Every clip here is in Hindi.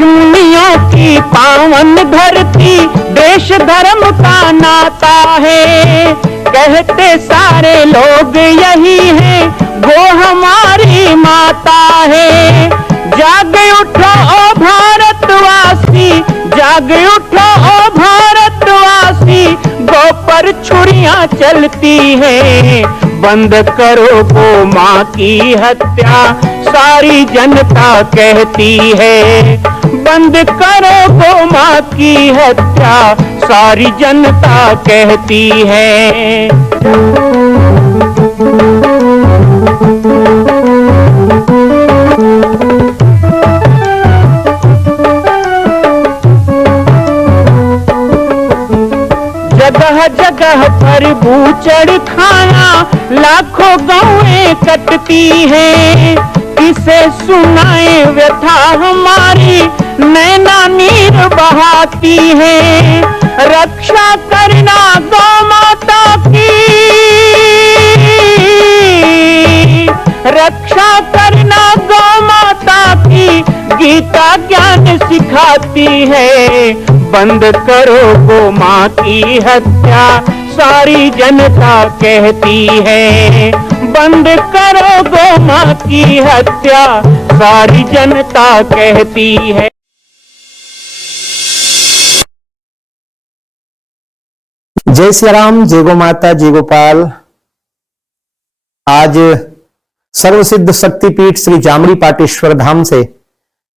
ऋषिमुनियों की पावन धरती, देश धर्म का नाता है। कहते सारे लोग यही है, वो हमारी माता है। जाग उठो ओ भारतवासी, जाग उठो ओ भारतवासी, गौ पर छुरियां चलती हैं। बंद करो गौ माँ की हत्या, सारी जनता कहती है। बंद करो गौ माँ की हत्या, सारी जनता कहती है। जगह जगह पर बूचड़ खाना, लाखों गौएं कटती हैं। किसे सुनाए व्यथा हमारी, नैना नीर बहाती है। रक्षा करना गौ माता की, रक्षा करना गौ माता की, गीता ज्ञान सिखाती है। बंद करो गौ माँ की हत्या, सारी जनता कहती है। बंद करो गौ माँ की हत्या, सारी जनता कहती है। जय श्री राम, जय गो माता, जय गोपाल। आज सर्वसिद्ध शक्तिपीठ श्री जामड़ी पाटेश्वर धाम से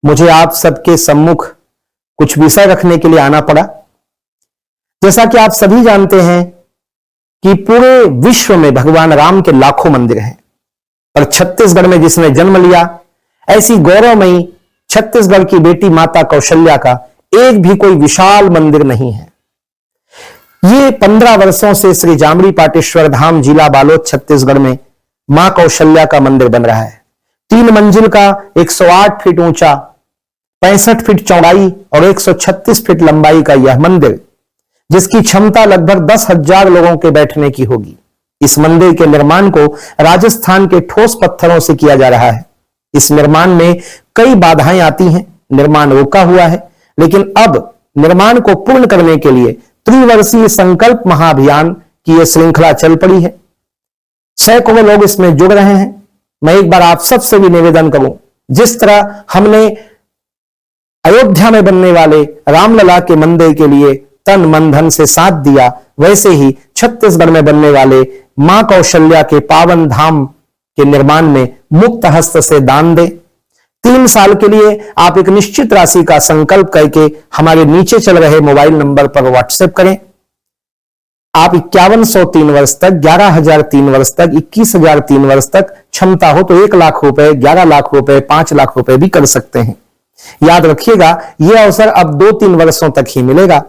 मुझे आप सबके सम्मुख कुछ विषय रखने के लिए आना पड़ा। जैसा कि आप सभी जानते हैं कि पूरे विश्व में भगवान राम के लाखों मंदिर हैं, और छत्तीसगढ़ में जिसने जन्म लिया, ऐसी गौरवमयी छत्तीसगढ़ की बेटी माता कौशल्या का एक भी कोई विशाल मंदिर नहीं है। ये 15 वर्षों से श्री जामड़ी पाटेश्वर धाम, जिला बालोद, छत्तीसगढ़ में मां कौशल्या का मंदिर बन रहा है। 3 मंजिल का 108 फीट ऊंचा, 65 फीट चौड़ाई और 136 फीट लंबाई का यह मंदिर, जिसकी क्षमता लगभग 10,000 लोगों के बैठने की होगी। इस मंदिर के निर्माण को राजस्थान के ठोस पत्थरों से किया जा रहा है। इस निर्माण में कई बाधाएं आती हैं, निर्माण रुका हुआ है, लेकिन अब निर्माण को पूर्ण करने के लिए त्रिवर्षीय संकल्प महाअभियान की यह श्रृंखला चल पड़ी है। सैकड़ों लोग इसमें जुड़ रहे हैं। मैं एक बार आप सबसे भी निवेदन करूं, जिस तरह हमने अयोध्या में बनने वाले रामलला के मंदिर के लिए तन मन धन से साथ दिया, वैसे ही छत्तीसगढ़ में बनने वाले मां कौशल्या के पावन धाम के निर्माण में मुक्त हस्त से दान दें। 3 साल के लिए आप एक निश्चित राशि का संकल्प करके हमारे नीचे चल रहे मोबाइल नंबर पर व्हाट्सएप करें। आप 5100 3 वर्ष तक, 11,000 3 वर्ष तक, 21,000 3 वर्ष तक, क्षमता हो तो 1 लाख रुपए, 11 लाख रुपए, 5 लाख रुपए भी कर सकते हैं। याद रखिएगा, यह अवसर अब 2-3 वर्षों तक ही मिलेगा,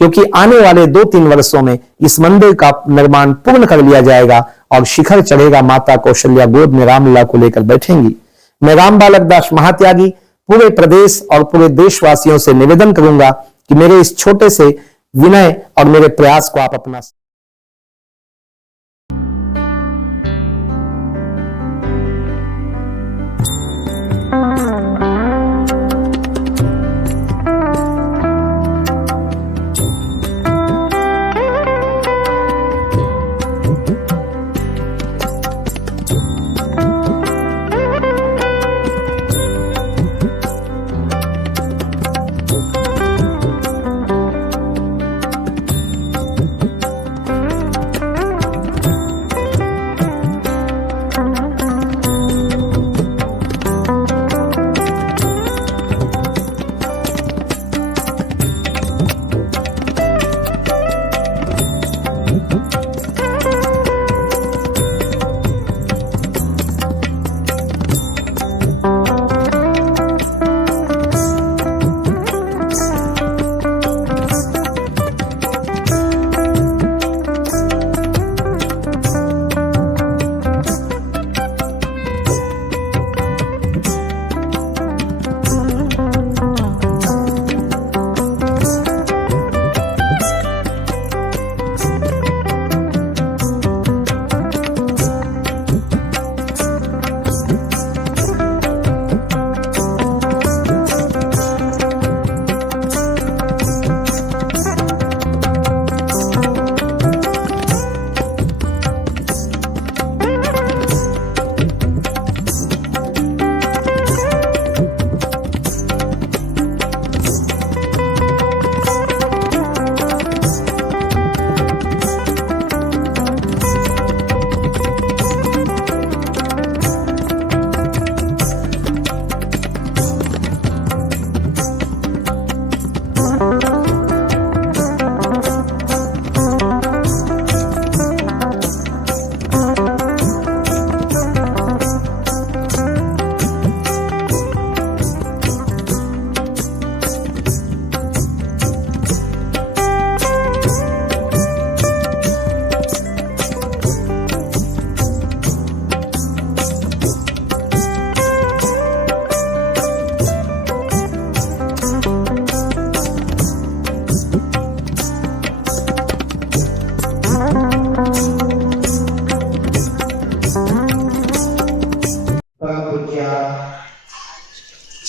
क्योंकि आने वाले 2-3 वर्षों में इस मंदिर का निर्माण पूर्ण कर लिया जाएगा और शिखर चढ़ेगा। माता कौशल्या गोद में रामलला को लेकर बैठेंगी। मैं राम बालक दास महात्यागी पूरे प्रदेश और पूरे देशवासियों से निवेदन करूंगा कि मेरे इस छोटे से विनय और मेरे प्रयास को आप अपना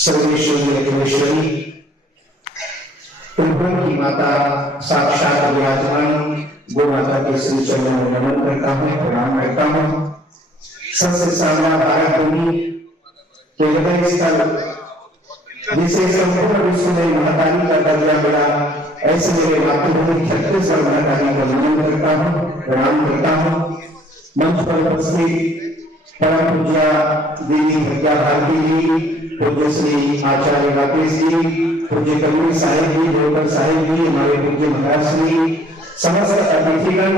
सर्वेश्वरी अखिलेश्वरी त्रिभुवन की माता साक्षात विराजमान गो माता के श्री चरणों में नमन करता हूँ, प्रणाम करता हूँ। सबसे सामना भारत भूमि के हृदय स्थल जिसे संपूर्ण विश्व में महाकाली का दर्जा मिला, ऐसे मेरे मातृभूमि छत्तीसगढ़ महाकाली का नमन करता हूँ, प्रणाम करता हूँ। मंच पर उपस्थित परम पूज्य देवी प्रज्ञा भारती जी, पूज्य श्री आचार्य राकेश जी, पूज्य कबीर साहिब जी, देवकर साहिब जी, हमारे पूज्य महाराज श्री, समस्त अतिथिगण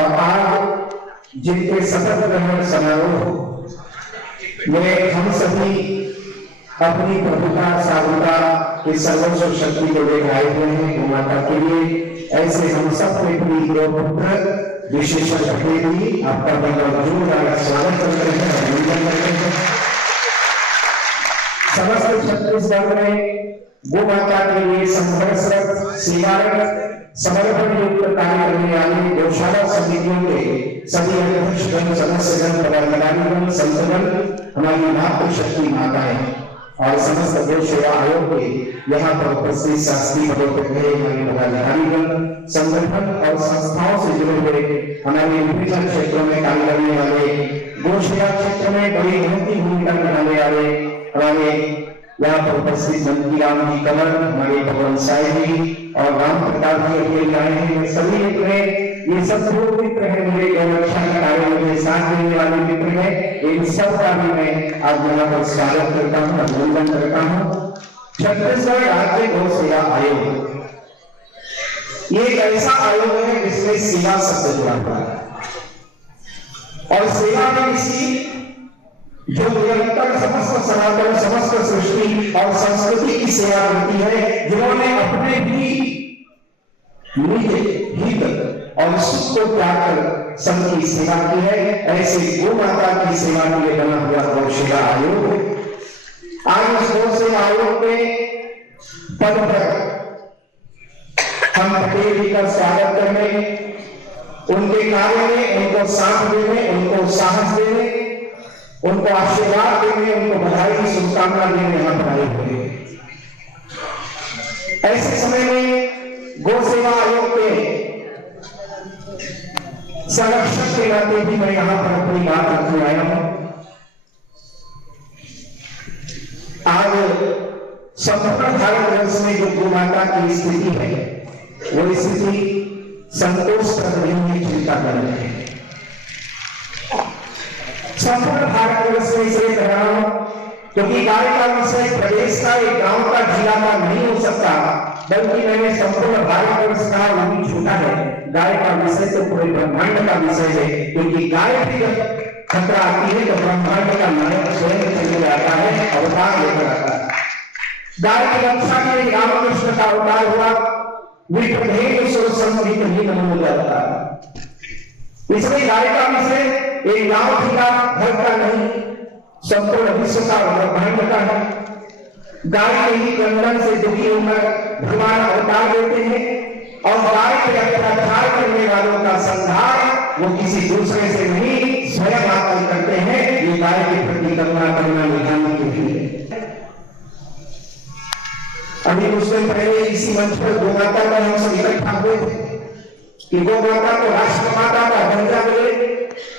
और आज जिनके शपथ ग्रहण समारोह में हम सभी अपनी प्रभुता साधुता के सर्वस्व शक्ति को लेकर आए हुए हैं गो माता के लिए, ऐसे हम सबके प्रिय पुत्र विशेषण भी आपका बहुत जोरदार स्वागत करते हैं, अभिनंदन करते हैं। समस्त छत्तीसगढ़ में गो माता के लिए संघर्षरत, सेवारत, समर्पण युक्त कार्य करने वाले गौशाला समितियों के सभी अध्यक्षगण, सदस्यगण, पदाधिकारीगण, संतगण, हमारी मातृशक्ति माताएं और समस्त गौ सेवा आयोग के यहाँ पर उपस्थित शास्त्री पदों पर गए हमारे पदाधिकारीगण, संगठन और संस्थाओं से जुड़े हुए हमारे विभिन्न क्षेत्रों में कार्य करने वाले, गौ सेवा क्षेत्र में बड़ी महत्वपूर्ण भूमिका निभाने वाले हमारे यहाँ पर उपस्थित मंत्री राम जी कंवर, हमारे भगवान साहिब जी और राम प्रताप जी अकेले आए हैं, सभी मित्र हैं। ये सब जो मित्र हैं मेरे गौरक्षा के कार्य में साथ देने वाले मित्र हैं, इन सब का भी मैं आज यहाँ पर स्वागत करता हूँ, अभिनंदन करता हूँ। छत्तीसगढ़ राज्य गौ सेवा आयोग ये एक ऐसा आयोग है जिसमें सेवा शब्द जुड़ा हुआ है और सेवा में किसी जो निरंतर समस्त सनातन, समस्त सृष्टि और संस्कृति की सेवा करती है, जिन्होंने अपने भी निज हित और सुख को त्याग कर सबकी सेवा की है, ऐसे गो माता की सेवा के लिए बना हुआ गौ सेवा आयोग। आज इस गौ सेवा आयोग के पद पर हम पटेल जी का स्वागत करने, उनके कार्य में उनको साथ देने, उनको साहस देने, उनको आशीर्वाद देने, उनको बधाई की शुभकामना देने यहाँ पर आए हुए हैं। ऐसे समय में गौ सेवा आयोग के संरक्षक के नाते भी मैं यहाँ पर अपनी बात रखने आया हूं। आज संपूर्ण भारतवर्ष में जो गौ माता की स्थिति है वो स्थिति संतोष कर रही है, चिंता कर रही है। संपूर्ण भारतवर्ष में इसे कह रहा हूं क्योंकि गाय का विषय प्रदेश का, एक गांव का, जिला का नहीं हो सकता, बल्कि मैंने संपूर्ण भारतवर्ष का वही छोटा है। गाय का विषय तो पूरे ब्रह्मांड का विषय है, क्योंकि गाय भी जब खतरा आती है तो ब्रह्मांड का नायक स्वयं चले आता है, अवतार लेकर आता है। गाय की रक्षा के लिए रामकृष्ण का अवतार हुआ, विप्रभेद संगीत ही नमो जाता है। इसलिए गाय का विषय एक गांव का, घर का नहीं, संपूर्ण विश्व का, ब्रह्मांड का है। गाय के ही क्रंदन से दुखी होकर भगवान अवतार लेते हैं और गाय के अत्याचार करने वालों का संहार वो किसी दूसरे से नहीं, स्वयं आकर करते हैं। ये गाय के प्रति करुणा करना निधान के लिए। अभी कुछ दिन पहले इसी मंच पर गौ माता का हम सब इकट्ठा हुए थे कि गौ माता को राष्ट्र माता का दर्जा मिले,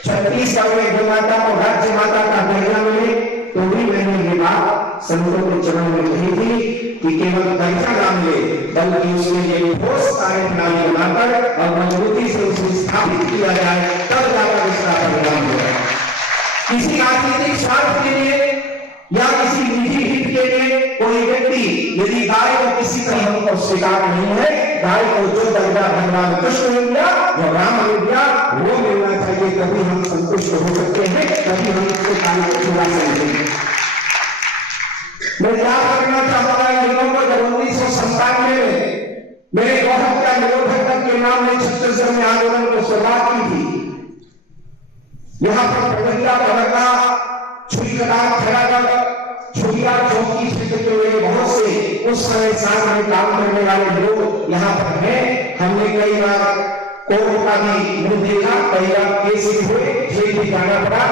छत्तीसगढ़ में गौ माता को राज्य माता का दर्जा मिले, तो भी मैंने ये बात संतों के चरण में कही थी कि केवल दर्जा ना मिले, बल्कि उसमें ये ठोस कार्य प्रणाली बनाकर और मजबूती से उसे स्थापित किया जाए, तब जाकर इसका परिणाम होगा। किसी राजनीतिक स्वार्थ के लिए या किसी निजी हित के लिए कोई व्यक्ति यदि गाय को किसी तरह को स्वीकार नहीं है, गाय को जो दर्जा भगवान कृष्ण ने दिया, जो राम ने दिया, वो मिलना चाहिए, तभी हम संतुष्ट हो सकते हैं, तभी हम उसके कार्य को पूरा करेंगे। मैं याद करना चाहूंगा इन लोगों को जब 1997 में मेरे गौ हत्या निरोधक दल के नाम में छत्तीसगढ़ में आंदोलन को शुरुआत की थी। यहाँ पर प्रगतिया पड़का, छुईकटार, खड़ागढ़, छुरिया चौकी क्षेत्र के लिए बहुत से उस समय साथ में काम करने वाले लोग यहाँ पर हैं। हमने कई बार कोर्ट का भी मुंह देखा, कई बार केस हुए, जेल भी जाना पड़ा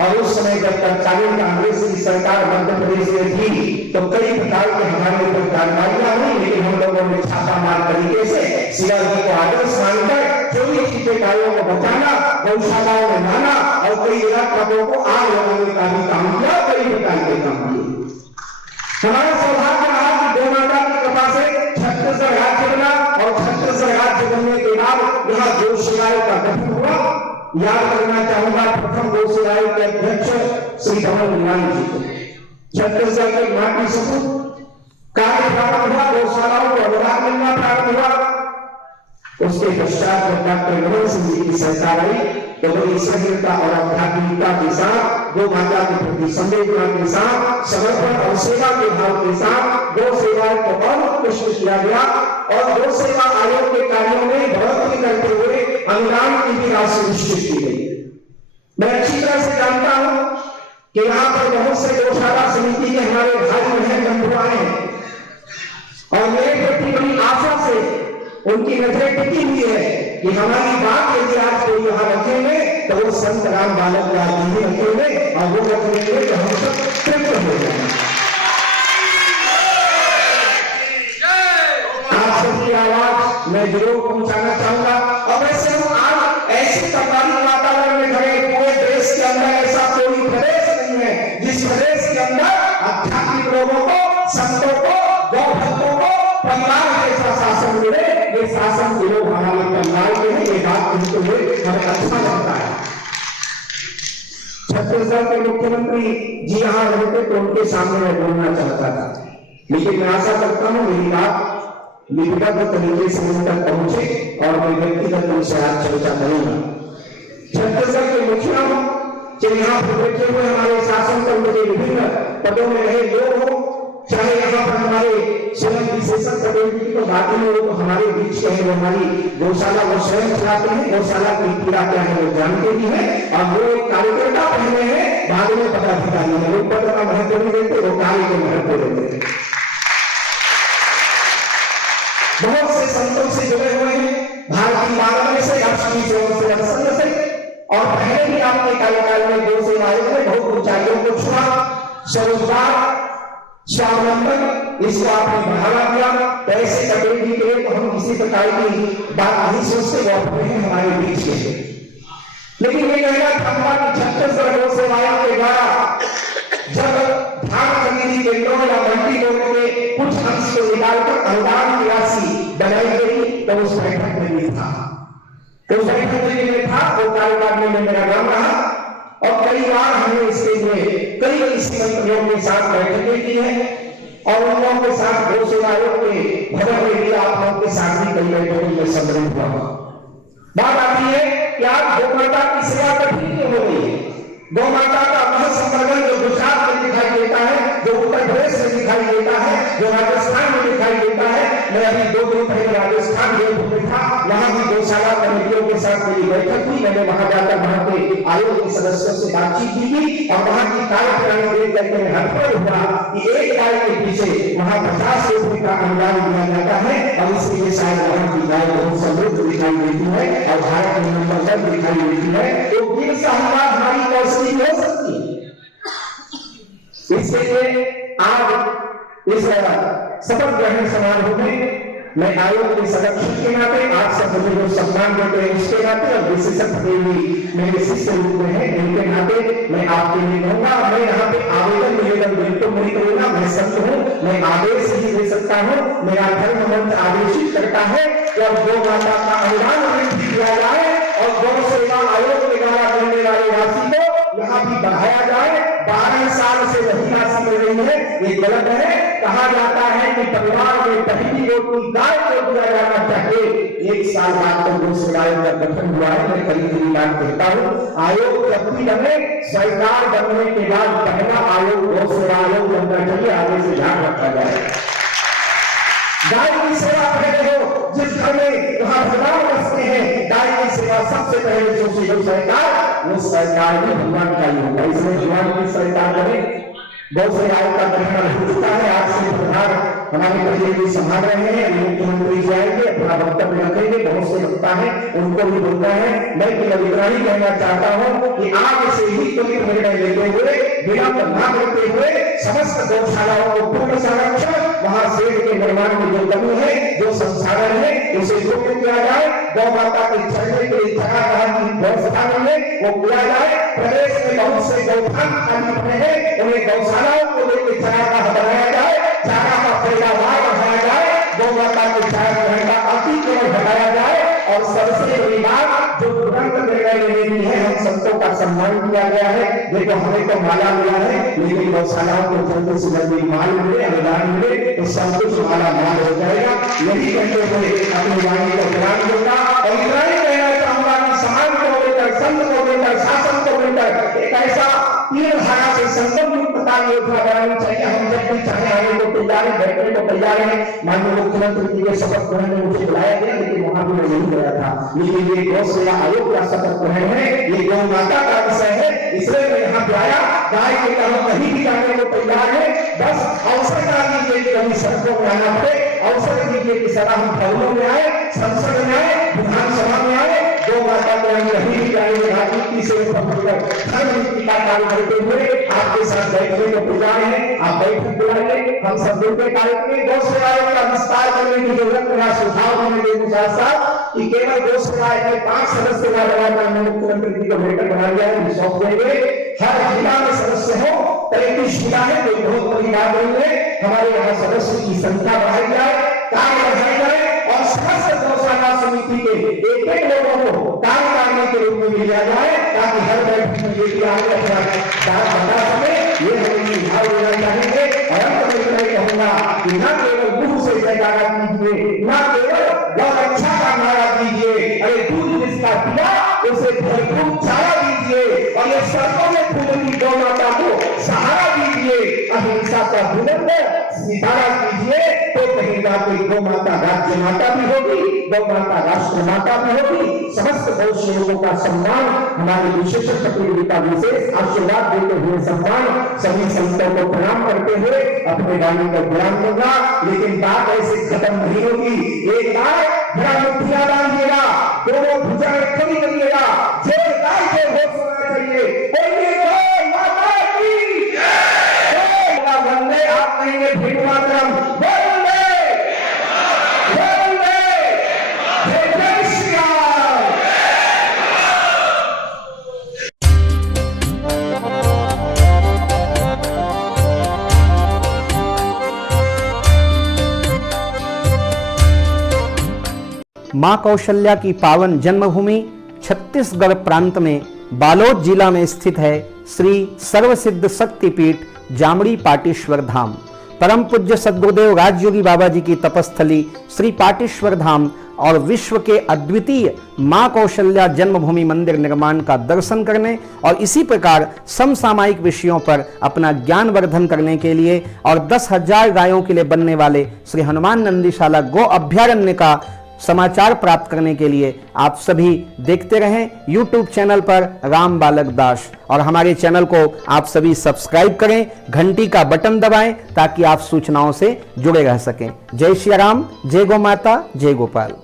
और उस समय जब तत्कालीन कांग्रेस की सरकार मध्य प्रदेश में थी तो कई प्रकार के हमारे ऊपर कार्रवाइयां हुई, लेकिन हम लोगों ने छापामार तरीके से शिवाजी को आदर्श मानकर चोरी छिपे गायों को बचाना, गौशालाओं में लाना और कई इलाकों को आग लगाने का भी काम किया, कई प्रकार के काम किए। हमारा सौभाग्य रहा कि गौ माता की कृपा से छत्तीसगढ़ राज्य बना और छत्तीसगढ़ राज्य बनने के बाद यहाँ गौशाला का गठन हुआ। याद करना चाहूंगा प्रथम गौशाला के अध्यक्ष श्री धवल मीरान जी को छत्तीसगढ़ के माटी सपूत कार्य प्रारंभ हुआ, गौशालाओं को अनुदान मिलना प्रारंभ हुआ। उसके पश्चात जब डॉक्टर रमन सिंह जी की सरकार आई तो बड़ी सहजता और आध्यात्मिकता के साथ गौ माता के प्रति संवेदना के साथ समर्पण और सेवा के भाव के साथ गौ सेवा को और उत्कृष्ट किया गया और गौ सेवा आयोग के कार्यों में बढ़ोतरी करते हुए अनुदान की भी राशि निश्चित की गई। मैं अच्छी तरह से जानता हूं कि यहाँ पर बहुत से गौशाला समिति के हमारे भाई बहन बंधु आए हैं और मेरे प्रति बड़ी आशा से उनकी नजरें टिकी हुई है कि हमारी बात यदि आज कोई यहाँ रखेंगे तो वो संत राम बालक लाल जी रखेंगे और वो रखेंगे तो हम सब तृप्त हो जाएंगे। आप सबकी आवाज मैं जरूर पहुंचाना चाहूंगा। और वैसे हम आज ऐसे सरकारी वातावरण में खड़े, पूरे देश के अंदर ऐसा कोई प्रदेश नहीं है जिस प्रदेश के अंदर आध्यात्मिक लोगों को, संतों को, गौ भक्तों को परिवार जैसा शासन मिले। ये शासन के लोग हमारे परिवार के हैं, ये बात कहते हुए हमें अच्छा लगता है। छत्तीसगढ़ के मुख्यमंत्री जी यहाँ रहते तो उनके सामने मैं बोलना चाहता था, लेकिन मैं आशा करता हूँ मेरी बात लिपिबद्ध तरीके से उन तक पहुंचे और मैं व्यक्तिगत रूप से आज चर्चा करूंगा। छत्तीसगढ़ के मुखिया चाहे यहाँ पर बैठे हुए हमारे शासन पर मुझे विभिन्न पदों में रहे लोग हो, चाहे यहाँ पर हमारे स्वयं विशेषण पटेल जी तो बात ही वो तो हमारे बीच के हैं, वो हमारी गौशाला वो स्वयं चलाते हैं, गौशाला की पीड़ा क्या है वो जानते भी हैं और वो एक कार्यकर्ता पहले हैं, बाद में पदाधिकारी है, वो पद का महत्व नहीं देते, वो कार्य के महत्व देते हैं। बहुत से संतों से जुड़े हुए हैं, भारतीय बागवानी से, राष्ट्रीय स्वयं सेवक संघ से, और पहले भी आपके कार्यकाल में गौ सेवा आयोग ने बहुत ऊंचाइयों को छुआ, स्वरोजगार, स्वावलंबन इसको आपने बढ़ावा दिया। तो ऐसे पटेल जी के लिए तो हम किसी प्रकार की बात नहीं सोचते, वो अपने हैं हमारे बीच के। लेकिन ये कहना चाहूंगा कि छत्तीसगढ़ गौ सेवा आयोग के द्वारा जब धान खरीदी केंद्रों या मंडी बोर्ड के कुछ अंश को निकालकर अनुदान की राशि बनाई गई तो उस बैठक में भी था, उस बैठक में था, वो कार्यकाल में मेरा नाम रहा और कई बार हमने इसके लिए कई मंत्रियों के साथ बैठकें की है और उन लोगों के साथ गौ सेवा आयोग के भवन में भी आप लोगों के साथ भी कई बैठकों में सम्मिलित हुआ। बात आती है कि आप गौ माता की सेवा कठिन क्यों हो रही है? गौ माता का महासंवर्धन जो गुजरात में दिखाई देता है, जो उत्तर प्रदेश में दिखाई देता है, जो राजस्थान में दिखाई देता है। मैं अभी 2 दिन पहले राजस्थान में था, वहां भी गौशाला कमेटियों के साथ मेरी बैठक हुई। मैंने वहां जाकर वहां के आयोग के सदस्यों से बातचीत की और वहां की कार्यप्रणाली देख करके मैं हड़बड़ हुआ कि एक गाय के पीछे वहां 50 रुपए का अनुदान दिया जाता है और इसलिए शायद वहां की गाय बहुत समृद्ध दिखाई देती है और भारत में नंबर 1 दिखाई देती है। तो गिर साहब हमारी कौशली हो सकती है। इसके लिए आज इस शपथ ग्रहण समारोह में मैं आयोग के सदस्य के नाते आप सब मुझे जो सम्मान देते हैं उसके नाते और विशेषज्ञ मेरे शिष्य रूप में है इनके नाते मैं आपके लिए कहूंगा, मैं यहाँ पे आवेदन निवेदन बिल्कुल नहीं करूंगा। मैं संत हूँ, मैं आदेश ही दे सकता हूँ। मेरा धर्म मंत्र आदेशित करता है कि अब गौ माता का अनुदान वृद्धि किया जाए और गौ सेवा आयोग के द्वारा मिलने वाली राशि को यहाँ भी बढ़ाया जाए। 12 साल से वही राशि मिल रही है, ये गलत है। कहा जाता है कि परिवार में पहली रोटी गाय को दिया जाना चाहिए। 1 साल बाद तो गौ सेवा आयोग का गठन हुआ है। मैं करीब बात कहता हूँ, आयोग जब भी बने, सरकार बनने के बाद पहला आयोग गौ सेवा आयोग बनना चाहिए, आगे से ध्यान रखा जाए। गाय की सेवा पहले हो, जिस घर में वहां भगवान बसते हैं, गाय की सेवा सबसे पहले जो सरकार, वो सरकार भी भगवान का ही होगा। इसमें भगवान की सरकार बने गौ सेवा आयोग का गठन हो चुका है। आज से प्रधान हमारे प्रतिनिधि संभाल रहे हैं, मुख्यमंत्री जी आएंगे, अपना वक्तव्य रखेंगे। बहुत से वक्ता है उनको भी बोलना है। मैं केवल इतना ही कहना चाहता हूँ कि आज से ही त्वरित निर्णय लेते हुए, विलंब न करते हुए समस्त गौशालाओं को पूर्ण संरक्षण, वहां शेड के निर्माण में जो कमी है, जो संसाधन है, उसे पूर्ण किया जाए। गौ माता के चलने के लिए जगह की व्यवस्था है वो किया जाए। प्रदेश में बहुत से गौठान खाली पड़े हैं, उन्हें गौशालाओं को लेकर जगह बनाया जाए, जगह का पैदावार बढ़ाया जाए, गौ माता के चारण का अतिक्रमण हटाया जाए। और सबसे बड़ी बात जो तुरंत निर्णय लेने की है, हम संतों का सम्मान किया गया है। देखो हमें तो माला मिला है, लेकिन गौशालाओं को जल्द से जल्दी माल मिले, अनुदान मिले तो सब कुछ माला माल हो जाएगा। यही कहते हुए अपनी वाणी को विराम दूंगा और इतना ही कहना चाहूंगा कि समाज को लेकर, संत को लेकर, शासन को लेकर एक ऐसा तीन धारा से संगम युक्त कार्य योजना बनानी चाहिए। हम जब भी चाहे आने को तैयार है, बैठने को तैयार है। माननीय मुख्यमंत्री जी के शपथ ग्रहण में मुझे बुलाया गया, लेकिन वहां भी मैं नहीं गया था। लेकिन ये गौ सेवा आयोग का शपथ ग्रहण है, ये गौ माता का विषय है, इसलिए मैं यहाँ पे आया। गाय के कारण कहीं भी जाने को तैयार है, बस अवसर करा दीजिए कि कभी सड़कों में आना पड़े, अवसर दीजिए कि सदा हम भवनों में आए, संसद में आए, विधानसभा में आए। गौ माता को हम कहीं भी जाएंगे, राजनीति से धर्मनीति का कार्य करते हुए आपके साथ बैठने को तैयार है। आप बैठक बुलाइए, हम सब मिलकर कार्य करें। गौ सेवा आयोग का विस्तार करने की जरूरत, मेरा सुझाव मैंने देने साथ कि केवल गौ सेवा आयोग में 5 सदस्य का बनाना, मुख्यमंत्री जी को बैठक बना दिया है, सौंप देंगे। हर जिला में सदस्य हो, 33 जिला है, कोई बहुत बड़ी बात नहीं है। हमारे यहाँ सदस्य की संख्या बढ़ाई जाए, कार्य बढ़ाई जाए और समस्त गौशाला समिति के एक लोगों को कार्य करने के रूप में लिया जाए, ताकि हर बैठक में ये आगे अपना बात बता सके। ये हमें सुझाव देना चाहेंगे। और अंत में मैं कहूंगा कि न केवल मुंह से जयकारा कीजिए, न केवल गौ रक्षा का नारा दीजिए, अरे दूध जिसका पिया उसे भरपूर चारा दीजिए और ये सड़कों में फूलती गौ माता को सहारा दीजिए। अहिंसा का बुलंद सितारा कीजिए, तो कहीं ना कहीं गौ माता राज्य माता भी होगी, गौ माता राष्ट्र माता भी होगी। समस्त गौ सेवकों का सम्मान, हमारे विशेष प्रतिनिधि का विशेष आशीर्वाद देते हुए सम्मान, सभी संतों को प्रणाम करते हुए अपने वाणी को विराम दूंगा। लेकिन बात ऐसे खत्म नहीं होगी। एक बार बड़ा मुठिया बांधिएगा, दोनों भुजाएं खड़ी करिएगा, जोरदार से घोष होना चाहिए, बोलिए गौ माता की जय। वंदे, आप कहेंगे भेंट मातरम, वंदे वंदे, जय जय श्री राम। मां कौशल्या की पावन जन्मभूमि छत्तीसगढ़ प्रांत में बालोद जिला में स्थित है श्री सर्वसिद्ध शक्तिपीठ जामड़ी पाटेश्वर धाम। परम पूज्य सद्गुरुदेव राजयोगी बाबा जी की तपस्थली श्री पाटेश्वर धाम और विश्व के अद्वितीय मां कौशल्या जन्मभूमि मंदिर निर्माण का दर्शन करने और इसी प्रकार समसामयिक विषयों पर अपना ज्ञानवर्धन करने के लिए और 10,000 गायों के लिए बनने वाले श्री हनुमान नंदीशाला गो अभ्यारण्य का समाचार प्राप्त करने के लिए आप सभी देखते रहें YouTube चैनल पर राम बालक दास, और हमारे चैनल को आप सभी सब्सक्राइब करें, घंटी का बटन दबाएं ताकि आप सूचनाओं से जुड़े रह सकें। जय श्री राम, जय गौ माता, जय गोपाल।